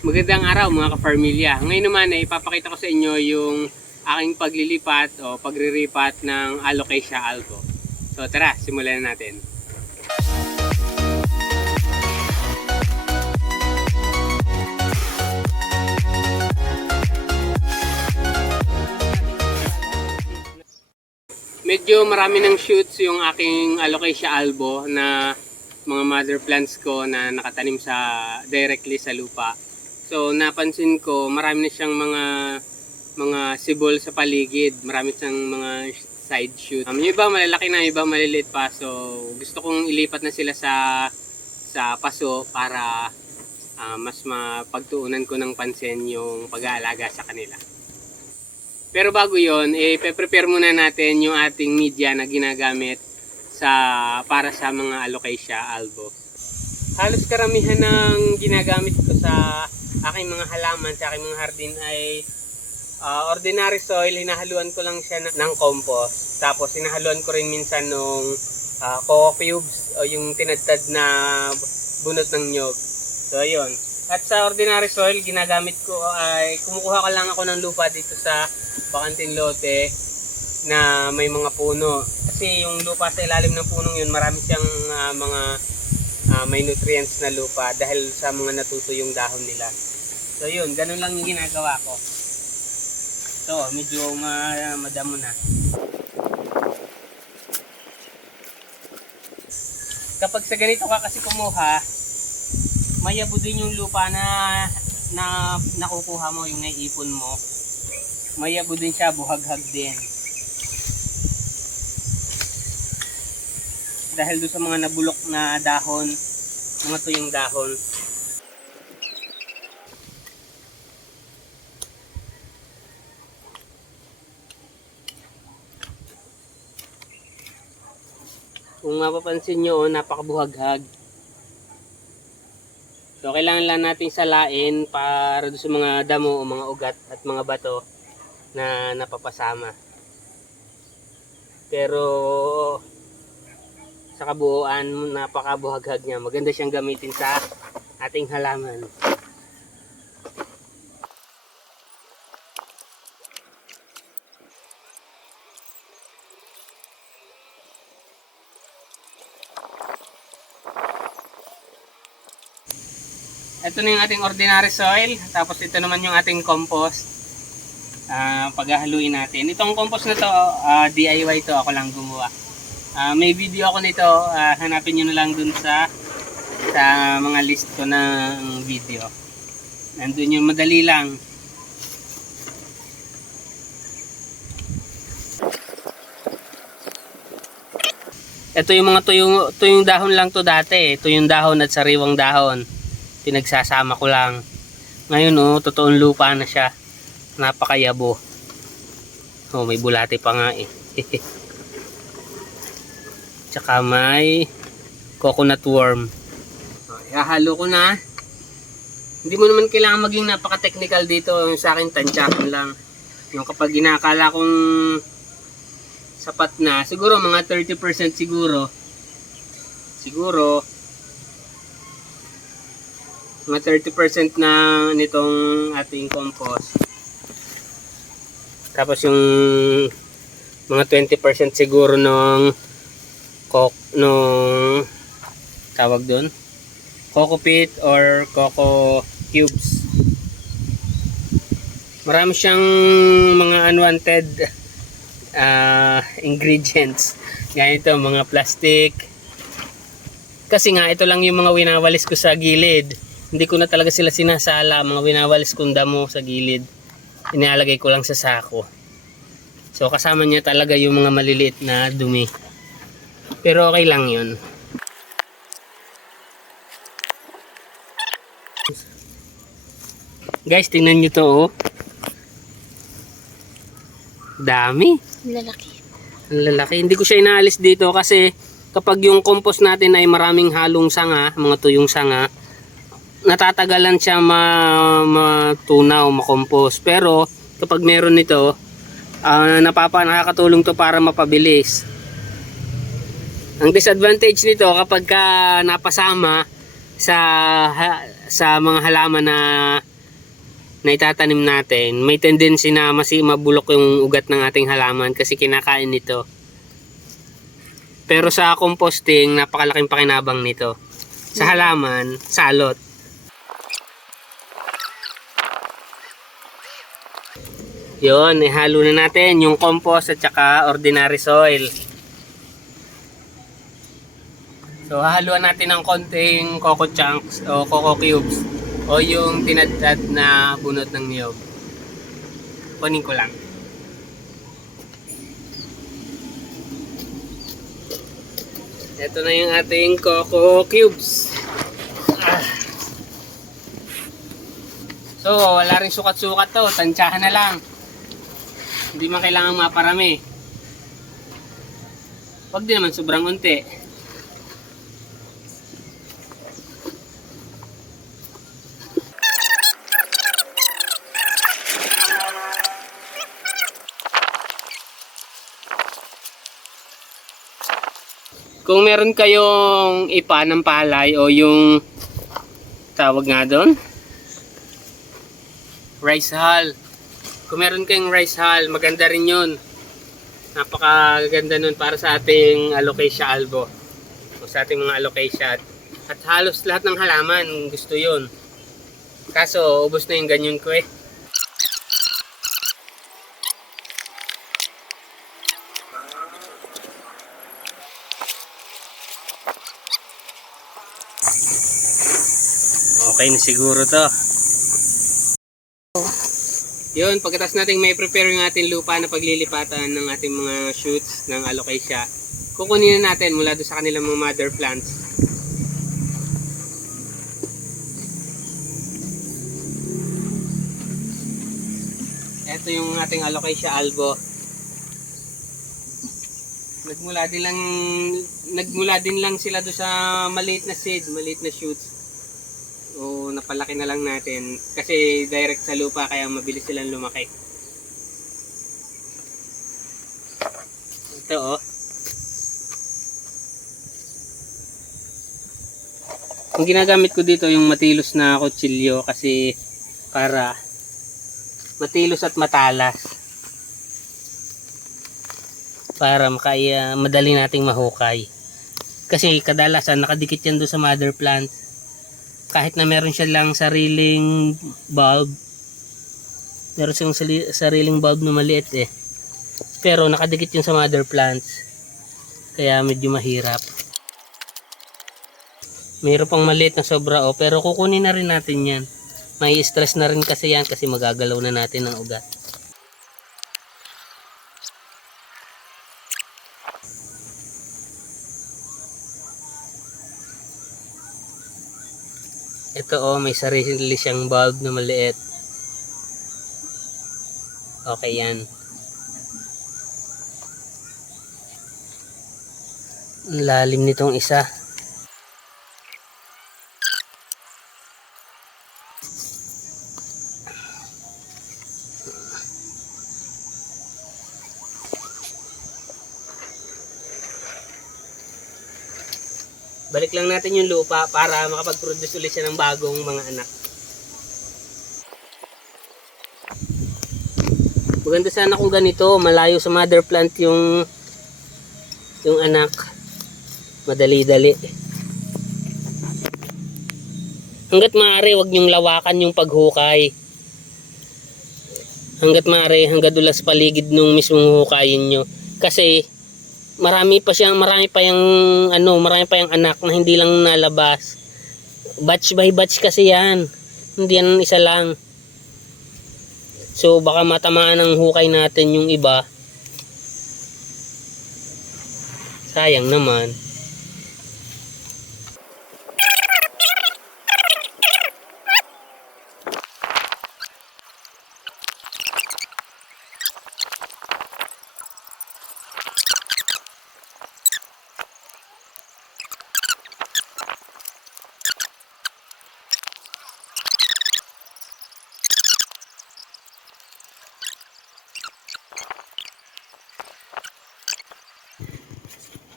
Magandang araw mga ka-farmilya. Ngayon naman ay ipapakita ko sa inyo yung aking paglilipat o pagriripat ng Alocasia albo. So tara, simulan na natin. Medyo marami ng shoots yung aking Alocasia albo na mga mother plants ko na nakatanim sa directly sa lupa. So napansin ko marami na siyang mga sibol sa paligid, marami siyang mga side shoot. Yung iba malalaki na, yung iba maliliit pa. So gusto kong ilipat na sila sa paso para mas mapagtuunan ko ng pansin yung pag-aalaga sa kanila. Pero bago yon, prepare muna natin yung ating media na ginagamit para sa mga Alocasia albo. Halos karamihan ng ginagamit ko sa aking mga halaman, sa aking mga hardin ay ordinary soil. Hinahaluan ko lang siya ng compost. Tapos hinahaluan ko rin minsan nung coco cubes o yung tinadtad na bunot ng nyog. So ayun. At sa ordinary soil, ginagamit ko ay kumukuha ka lang ako ng lupa dito sa bakanting lote na may mga puno. Kasi yung lupa sa ilalim ng punong yun, marami siyang may nutrients na lupa dahil sa mga natuto yung dahon nila. So yun, ganun lang yung ginagawa ko. So, medyo madamo na. Kapag sa ganito ka kasi kumuha, mayabo din yung lupa na nakukuha mo, yung naiipon mo. Mayabo din siya, buhaghag din. Dahil doon sa mga nabulok na dahon, mga tuyong dahon. Kung mapapansin nyo, napakabuhaghag. So kailangan lang natin salain para doon sa mga damo o mga ugat at mga bato na napapasama. Pero sa kabuuan, napakabuhaghag niya. Maganda siyang gamitin sa ating halaman. Ito na yung ating ordinary soil. Tapos ito naman yung ating compost. Paghahaluin natin. Itong compost na to, DIY to. Ako lang gumawa. May video ako nito. Hanapin nyo na lang dun sa mga list ko ng video. Nandun yung madali lang. Ito yung mga tuyong dahon lang to dati. Tuyong dahon at sariwang dahon. Pinagsasama ko lang. Ngayon totoong lupa na siya. Napakayabo. May bulate pa nga eh. Tsaka may coconut worm. Ihahalo ko na. Hindi mo naman kailangan maging napaka-technical dito. Yung sa akin, tansyahan lang. Yung kapag ginakala kong sapat na, siguro mga 30% siguro mga 30% na nitong ating compost. Tapos yung mga 20% siguro nung tawag doon, coco peat or coco cubes. Marami siyang mga unwanted ingredients. Ganito, mga plastic. Kasi nga ito lang yung mga winawalis ko sa gilid. Hindi ko na talaga sila sinasala, mga winawalis kong damo sa gilid. Inialagay ko lang sa sako. So kasama niya talaga yung mga maliliit na dumi. Pero okay lang yun. Guys, tingnan nyo to Dami. Lalaki. Ang lalaki. Hindi ko siya inaalis dito kasi kapag yung compost natin ay maraming halong sanga, mga tuyong sanga, natatagalan siya matunaw, makompos. Pero kapag meron nito, nakakatulong to para mapabilis. Ang disadvantage nito kapag napasama sa mga halaman na na itatanim natin, may tendency na mabulok yung ugat ng ating halaman kasi kinakain nito. Pero sa composting, napakalaking pakinabang nito. Sa halaman, salot. Yun, ihalo na natin yung compost at saka ordinary soil. So, hahaluan natin ng konting coco chunks o coco cubes o yung tinadtad na bunot ng niyog. Kunin ko lang. Ito na yung ating coco cubes. So, wala rin sukat-sukat to. Tansyahan na lang. Hindi man kailangang maparami. Huwag din naman sobrang unti. Kung meron kayong ipa ng palay o yung tawag nga doon, rice hull. Kung meron kayong rice hull, maganda rin yun. Napakaganda nun para sa ating alocasia albo. O sa ating mga alocasia. At halos lahat ng halaman gusto yun. Kaso, ubos na yung ganyan ko eh. Okay na siguro to. Yun, pagkatapos natin may prepare yung ating lupa na paglilipatan ng ating mga shoots ng alocasia, kukunin na natin mula doon sa kanilang mga mother plants. Ito yung ating alocasia albo. Nagmula din lang sila doon sa maliit na seed, maliit na shoots. O napalaki na lang natin kasi direct sa lupa kaya mabilis silang lumaki. Ito oh. Ang ginagamit ko dito yung matilos na kutsilyo kasi para matilos at matalas. Para madali nating mahukay. Kasi kadalasan nakadikit yan doon sa mother plant. Kahit na meron siya lang sariling bulb, meron siyang sariling bulb na maliit eh, pero nakadikit yun sa mother plants, kaya medyo mahirap. Mayroon pang maliit na sobra oh, pero kukunin na rin natin yan. May stress na rin kasi yan kasi magagalaw na natin ang ugat. Ito oh, may sarili siyang bulb na maliit. Okay yan. Ang lalim nitong isa. Balik lang natin yung lupa para makapag-produce ulit siya ng bagong mga anak. Maganda sana kung ganito, malayo sa mother plant yung anak. Madali-dali. Hanggat maaari, wag niyong lawakan yung paghukay. Hanggat maaari, hanggat dulas paligid nung mismong hukayin nyo. Kasi marami pa yung anak na hindi lang nalabas. Batch by batch kasi yan. Hindi yan isa lang. So baka matamaan ng hukay natin yung iba. Sayang naman.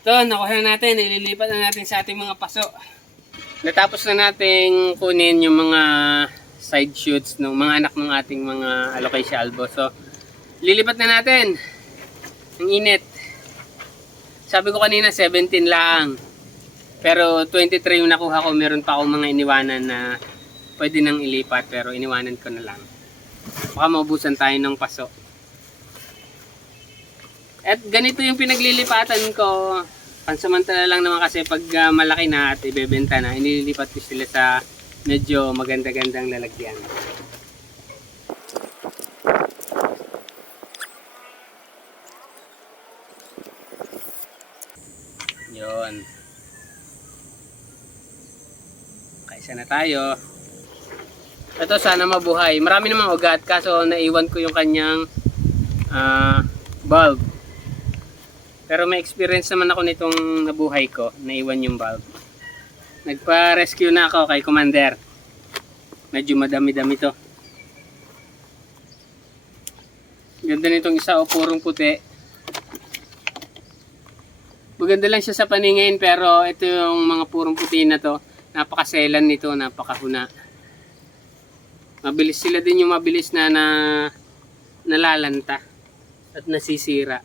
Ito, nakuha na natin. Ililipat na natin sa ating mga paso. Natapos na natin kunin yung mga side shoots ng mga anak ng ating mga Alocasia albo. So, lilipat na natin. Ang init. Sabi ko kanina 17 lang. Pero 23 yung nakuha ko. Meron pa akong mga iniwanan na pwede nang ilipat pero iniwanan ko na lang. Baka maubusan tayo ng paso. At ganito yung pinaglilipatan ko. Pansamantala lang naman kasi pag malaki na at ibebenta na, inililipat ko sila sa medyo maganda-gandang lalagyan. Yun. Kaisa na tayo. Ito sana mabuhay. Marami namang ugat kaso naiwan ko yung kanyang bulb. Pero may experience naman ako nitong nabuhay ko. Naiwan yung bulb. Nagpa-rescue na ako kay Commander. Medyo madami-dami to. Ganda nitong isa o purong puti. Maganda lang siya sa paningin pero ito yung mga purong puti na to. Napakaselan nito, napakahuna. Mabilis sila din yung mabilis na nalalanta at nasisira.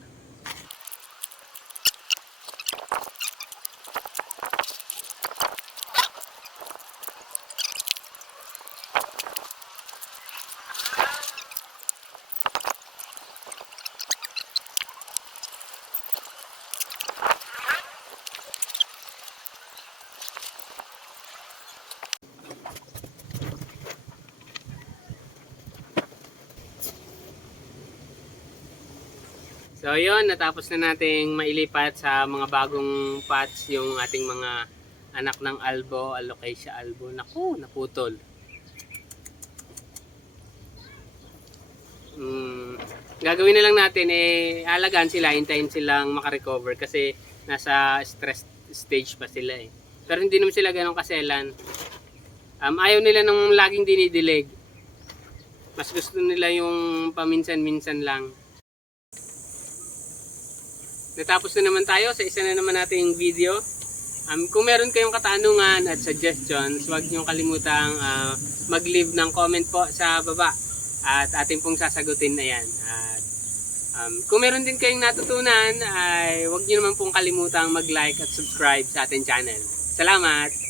So yun, natapos na nating mailipat sa mga bagong pots yung ating mga anak ng albo, Alocasia albo. Naku, naputol. Gagawin na lang natin alagaan sila, hintayin silang makarecover kasi nasa stress stage pa sila eh. Pero hindi naman sila ganun kaselan. Ayaw nila ng laging dinidilig. Mas gusto nila yung paminsan-minsan lang. Natapos na naman tayo sa isa na naman nating video. Kung meron kayong katanungan at suggestions, huwag niyong kalimutang mag-leave ng comment po sa baba. At ating pong sasagutin na yan. At kung meron din kayong natutunan, ay huwag niyo naman pong kalimutang mag-like at subscribe sa ating channel. Salamat!